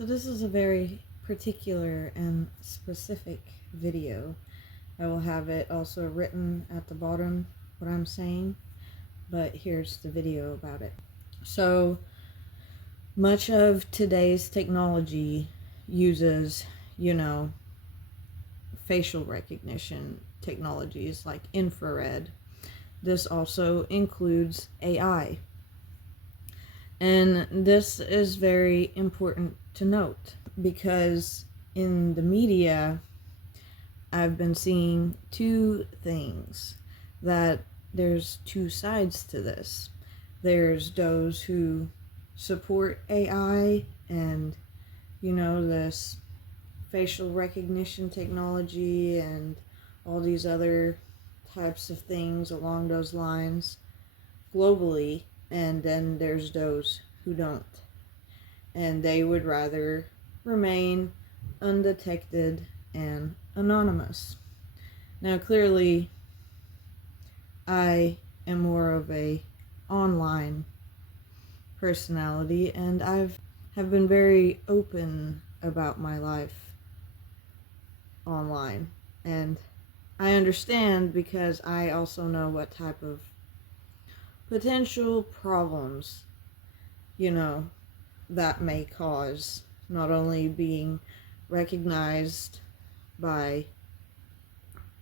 So this is a very particular and specific video. I will have it also written at the bottom what I'm saying, but here's the video about it. So much of today's technology uses, facial recognition technologies like infrared. This also includes AI. And this is very important to note because in the media, I've been seeing two things, that there's two sides to this. There's those who support AI and, this facial recognition technology and all these other types of things along those lines globally, and then there's those who don't. And they would rather remain undetected and anonymous. Now, clearly, I am more of a online personality, and have been very open about my life online. And I understand because I also know what type of potential problems, that may cause, not only being recognized by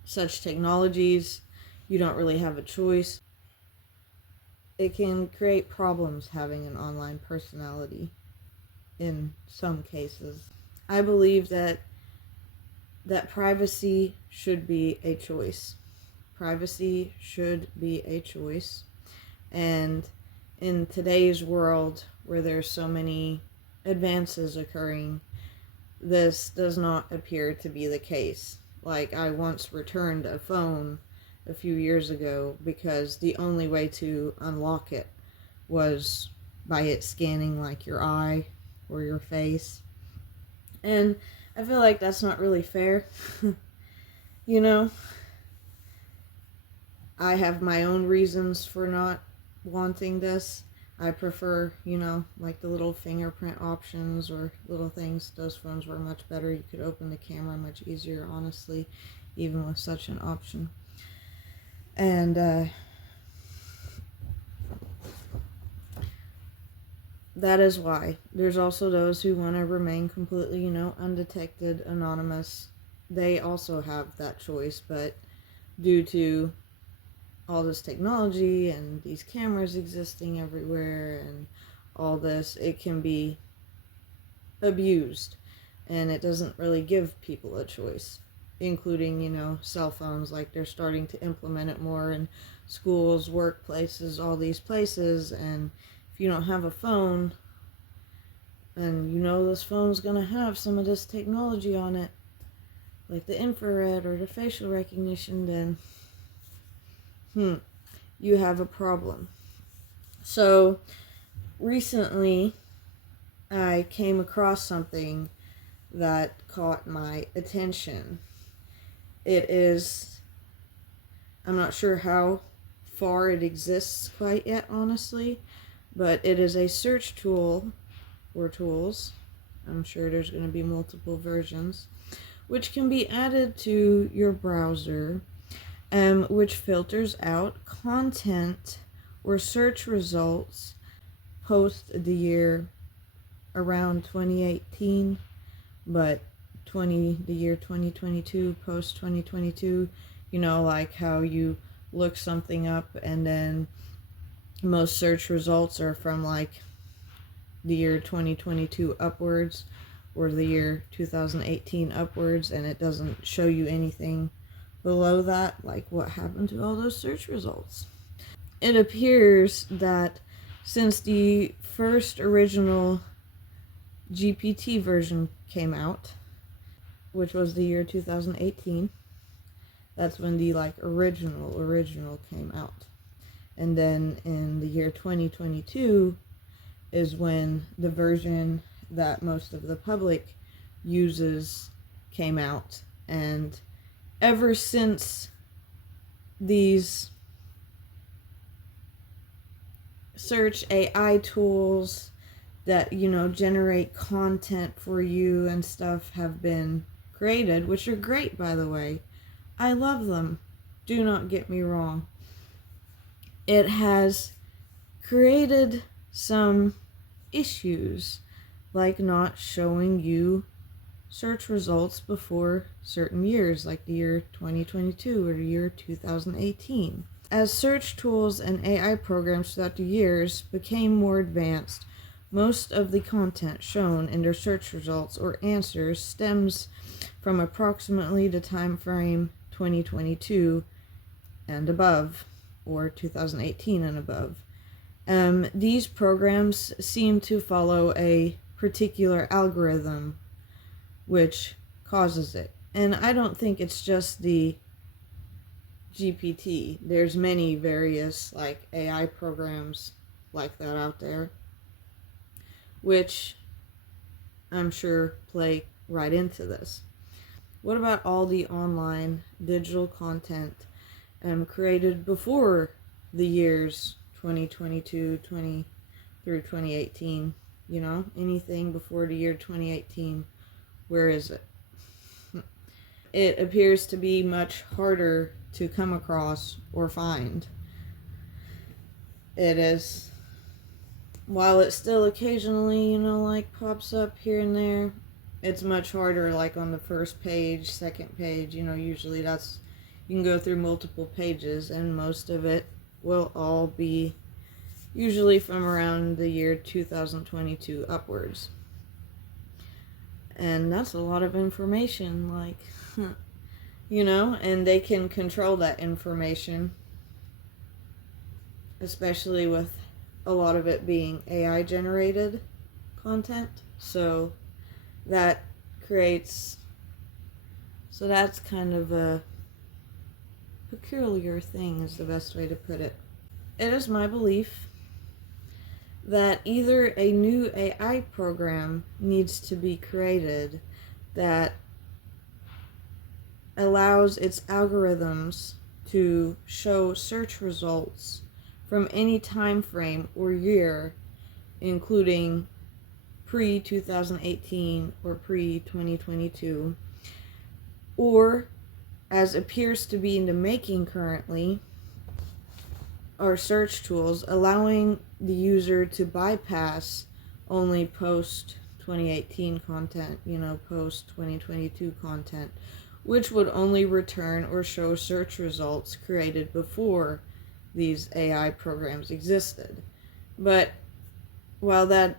such technologies, you don't really have a choice. It can create problems having an online personality in some cases. I believe that privacy should be a choice. Privacy should be a choice. And in today's world where there's so many advances occurring, this does not appear to be the case. Like, I once returned a phone a few years ago because the only way to unlock it was by it scanning like your eye or your face. And I feel like that's not really fair. I have my own reasons for not wanting this. I prefer, like the little fingerprint options or little things. Those phones were much better. You could open the camera much easier, honestly, even with such an option. And that is why. There's also those who want to remain completely, undetected, anonymous. They also have that choice, but due to all this technology and these cameras existing everywhere and all this, it can be abused, and it doesn't really give people a choice, including, cell phones. Like, they're starting to implement it more in schools, workplaces, all these places. And if you don't have a phone, and this phone's gonna have some of this technology on it, like the infrared or the facial recognition, then you have a problem. So recently I came across something that caught my attention. I'm not sure how far it exists quite yet, honestly, but it is a search tool or tools. I'm sure there's going to be multiple versions, which can be added to your browser, which filters out content or search results post the year around 2018, but the year 2022, post 2022, like how you look something up and then most search results are from like the year 2022 upwards or the year 2018 upwards, and it doesn't show you anything below that, like what happened to all those search results. It appears that since the first original GPT version came out, which was the year 2018, that's when the original came out. And then in the year 2022 is when the version that most of the public uses came out. And ever since these search AI tools, that, generate content for you and stuff have been created, which are great, by the way. I love them. Do not get me wrong. It has created some issues, like not showing you search results before certain years, like the year 2022 or the year 2018. As search tools and AI programs throughout the years became more advanced, most of the content shown in their search results or answers stems from approximately the time frame 2022 and above, or 2018 and above. These programs seem to follow a particular algorithm which causes it. And I don't think it's just the GPT. There's many various AI programs like that out there, which I'm sure play right into this. What about all the online digital content created before the years 2022 through 2018? Anything before the year 2018, where is it? It appears to be much harder to come across or find. It is, while it still occasionally, pops up here and there, it's much harder, on the first page, second page, usually you can go through multiple pages, and most of it will all be usually from around the year 2022 upwards. And that's a lot of information, and they can control that information, especially with a lot of it being AI generated content. So that's kind of a peculiar thing, is the best way to put it. It is my belief that either a new AI program needs to be created that allows its algorithms to show search results from any time frame or year, including pre-2018 or pre-2022, or, as appears to be in the making currently, are search tools allowing the user to bypass only post-2018 content, post-2022 content, which would only return or show search results created before these AI programs existed. But while that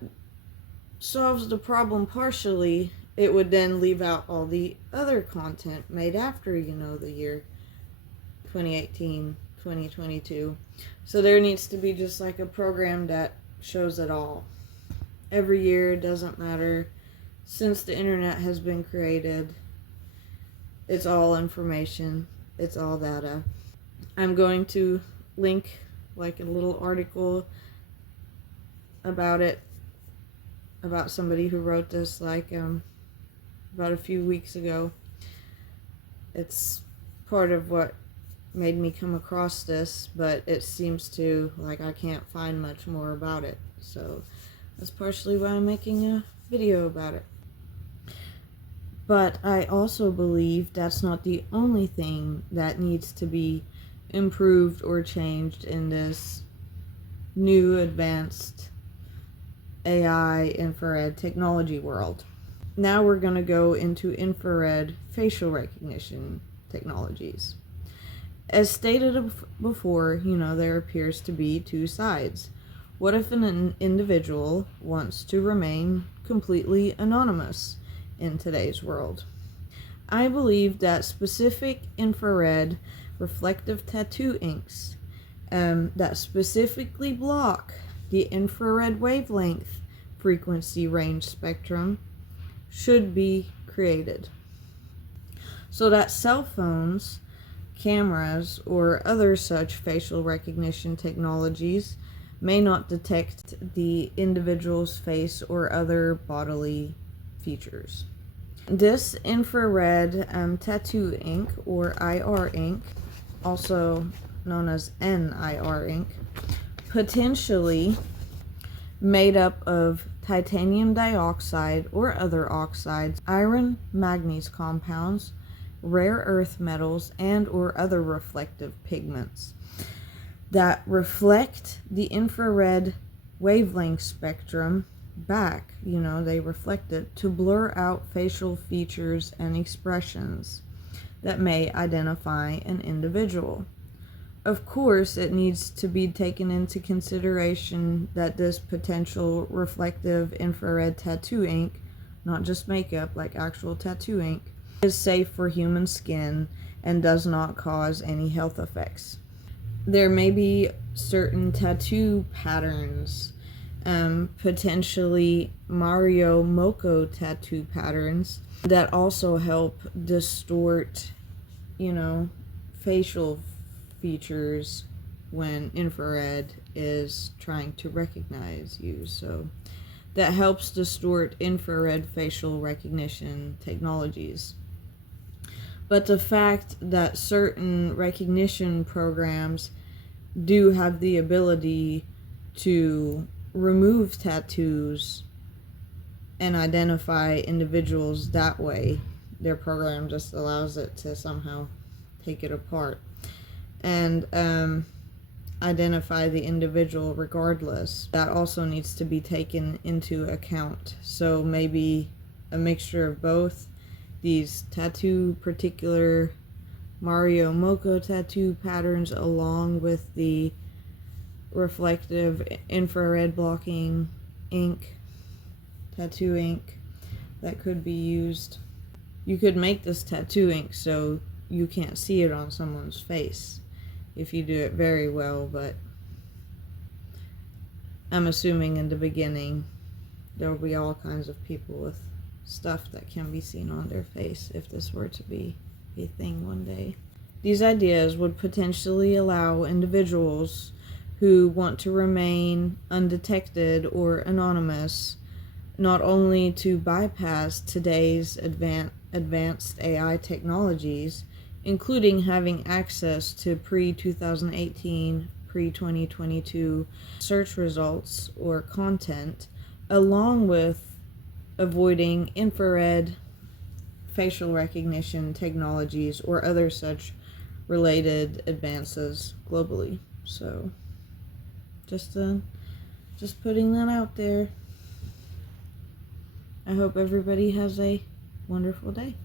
solves the problem partially, it would then leave out all the other content made after, the year 2018, 2022. So there needs to be just a program that shows it all. Every year, doesn't matter. Since the internet has been created, it's all information. It's all data. I'm going to link a little article about it, about somebody who wrote this about a few weeks ago. It's part of what made me come across this, but it seems to I can't find much more about it, so that's partially why I'm making a video about it. But I also believe that's not the only thing that needs to be improved or changed in this new advanced AI infrared technology world. Now we're going to go into infrared facial recognition technologies. As stated before, there appears to be two sides. What if an individual wants to remain completely anonymous in today's world? I believe that specific infrared reflective tattoo inks that specifically block the infrared wavelength frequency range spectrum should be created, so that cell phones, cameras, or other such facial recognition technologies may not detect the individual's face or other bodily features. This infrared tattoo ink, or IR ink, also known as NIR ink, potentially made up of titanium dioxide or other oxides, iron manganese compounds, rare earth metals, and or other reflective pigments that reflect the infrared wavelength spectrum back, they reflect it to blur out facial features and expressions that may identify an individual. Of course, it needs to be taken into consideration that this potential reflective infrared tattoo ink, not just makeup, like actual tattoo ink, is safe for human skin and does not cause any health effects. There may be certain tattoo patterns, potentially Mario Moko tattoo patterns, that also help distort, facial features when infrared is trying to recognize you. So that helps distort infrared facial recognition technologies. But the fact that certain recognition programs do have the ability to remove tattoos and identify individuals that way, their program just allows it to somehow take it apart and identify the individual regardless. That also needs to be taken into account. So maybe a mixture of both. These particular Mario Moko tattoo patterns, along with the reflective infrared blocking ink, tattoo ink that could be used. You could make this tattoo ink so you can't see it on someone's face if you do it very well, but I'm assuming in the beginning there will be all kinds of people with stuff that can be seen on their face if this were to be a thing one day. These ideas would potentially allow individuals who want to remain undetected or anonymous not only to bypass today's advanced AI technologies, including having access to pre-2018, pre-2022 search results or content, along with avoiding infrared facial recognition technologies or other such related advances globally. So just putting that out there. I hope everybody has a wonderful day.